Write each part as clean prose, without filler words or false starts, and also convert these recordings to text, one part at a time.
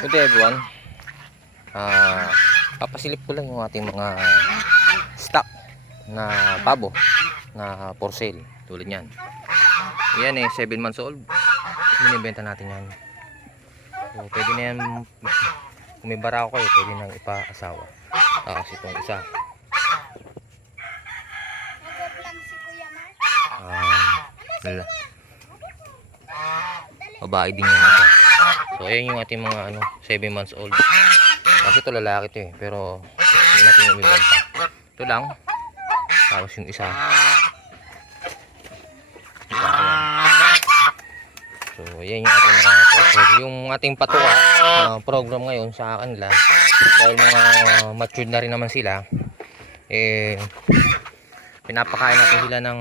Good day everyone. Papasilip ko lang yung ating mga stock na pabo na for sale. Tulad yan. Yan 7 months old. Binibenta natin yan. So, pwede na yan. Kung may bara ko pwede nang ipa-asawa. Tapos itong isa. Babae din yan ito. So ayan yung ating mga 7 months old. Kasi ito lalaki to pero hindi natin ibibenta. Ito lang. Tapos yung isa. So ayan yung ating mga yung ating patuwa program ngayon sa kanila. Dahil mga matured na rin naman sila. Pinapakain natin sila ng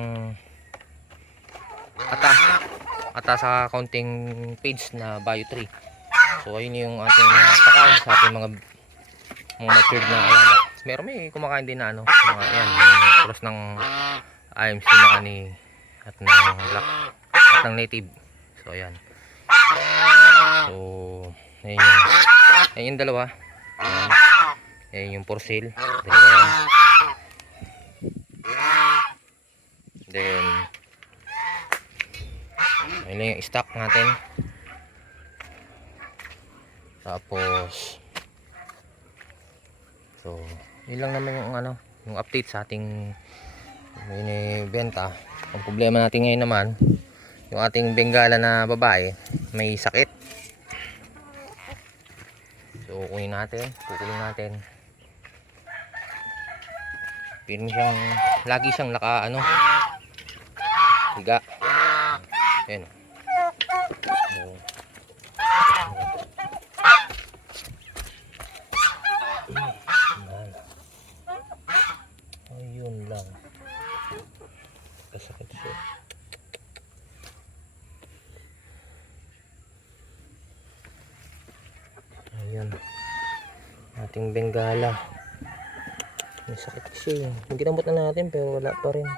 ata sa counting page na bio 3. So ayun yung ating pakain sa ating mga matured na alaga. Meron may kumakain din na mga yan, yung cross ng IMC na ani at ng black at ng native. So ayan. So ayun yung dalawa. Ayun yung for sale. Dalawa yan. Then ayun yung stock natin. Tapos so yun lang naman yung yung update sa ating binibenta. Ang problema natin ngayon naman yung ating Bengala na babae may sakit. So kukulin natin. Pero siyang lagi siyang naka higa. Ayan. Ayun lang. Kasakit siya. Ayun. Ating Bengala. May sakit siya. Ginamot na natin pero wala pa rin.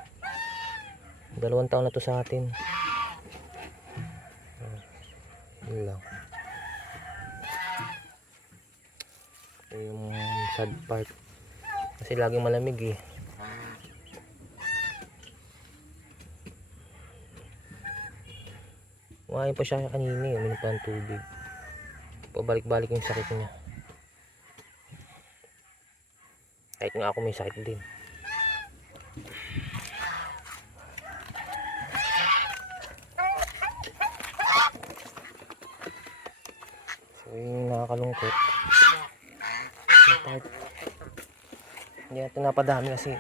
2 taon na to sa atin. Yun lang. Ito yung sad part. Kasi laging malamig Kumain pa siya kanina uminom pa ng tubig. Pabalik-balik yung sakit niya. Kahit nga ako may sakit din. So yung nakakalungkot. Hindi natin napadami kasi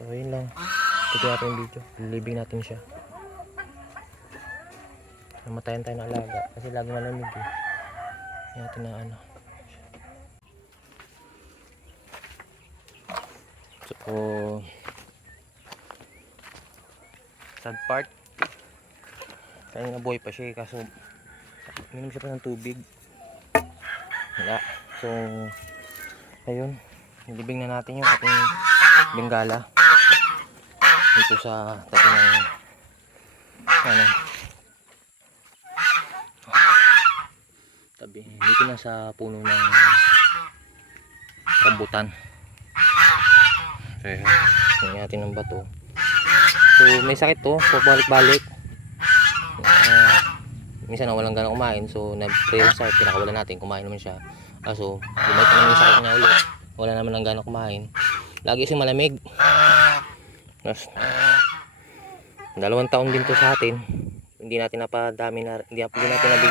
so yun lang. Ito natin yung video. Lilibing natin siya. Namatayan tayo na alaga kasi lagi malamig Hindi natin na So sad part. Kaya nabuhay pa siya kaso minom siya pa ng tubig. Wala. So ayun, nilibing na natin yung ating Bengala dito sa tabi ng tabi dito na sa puno ng rambutan. So yun natin ng bato. So may sakit to, so balik-balik. Minsan walang gana kumain, so nag-trail sa pinakawalan natin, kumain naman siya. So bumalik naman yung sakit niya ulit, wala naman ang gana kumain. Lagi kasi malamig. Tapos 2 taon din to sa atin. Hindi natin napadami na, hindi natin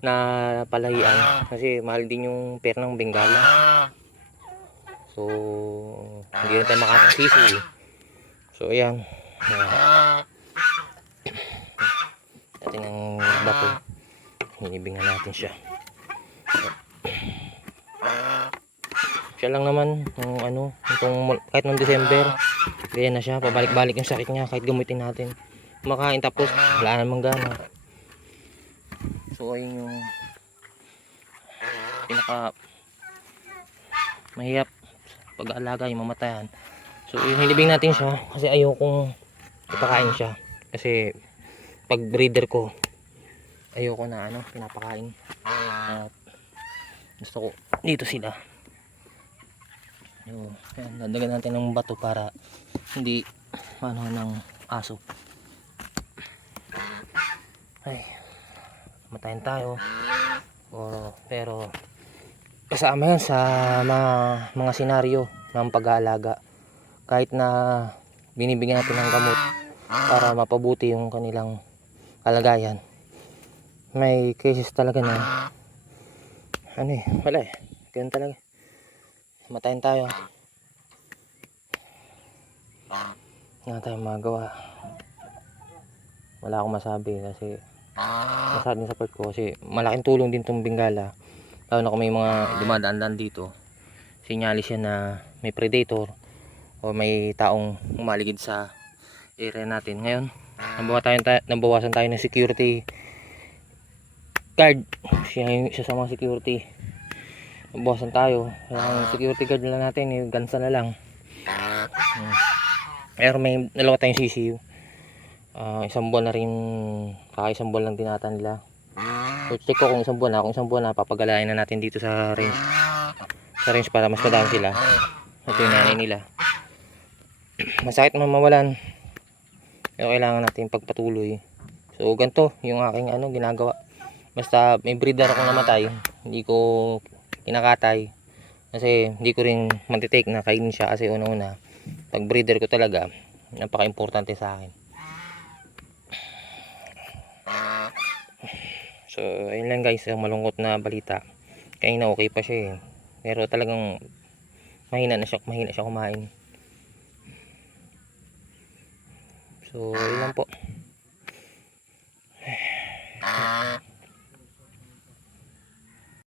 napalahian kasi mahal din yung pera ng Bengala. So hindi na tayo makakasisi. So ayan. Natin ang bato. Hinibingan natin siya. Siya lang naman yung kahit noong December ganyan na siya, pabalik-balik yung sakit niya kahit gamutin natin. Kumakain tapos wala namang gana. So ayun yung pinaka mahirap pag-aalaga yung mamatayan. So hinilibing natin siya kasi ayokong ipakain siya kasi pag breeder ko ayoko na pinapakain. At gusto ko dito sila. So, ayan, dadagan natin ng bato para hindi ng aso. Ay, matayin tayo. Pero kasama yan sa mga senaryo ng pag-aalaga. Kahit na binibigyan natin ng gamot para mapabuti yung kanilang kalagayan, may cases talaga na wala ganun talaga. Matayin tayo. Wala tayong magawa. Wala akong masabi kasi masabi sa part ko kasi malaking tulong din tong Bengala. Lalo na kung may mga dumadaan dito, sinyalis yan na may predator o may taong umaligid sa area natin. Ngayon nabawasan tayo ng security guard. Siya sa mga security. Nabawasan tayo. Ang security guard na lang natin, yung gansa na lang. Pero may dalawa tayong CCU. Isang buwan na rin, kakaisang buwan lang dinata nila. So check ko kung isang buwan na papagalain na natin dito sa range para mas madami sila. Ito yung nanay nila. Masakit naman mawalan, pero kailangan natin pagpatuloy. So ganito yung aking ginagawa. Basta may breeder akong namatay, hindi ko kinakatay kasi hindi ko rin matitake na kainin siya. Kasi una pag breeder ko talaga, napaka importante sa akin. So ayun lang guys, malungkot na balita. Kanina okay pa siya pero talagang mahina siya kumain. So ayun lang po.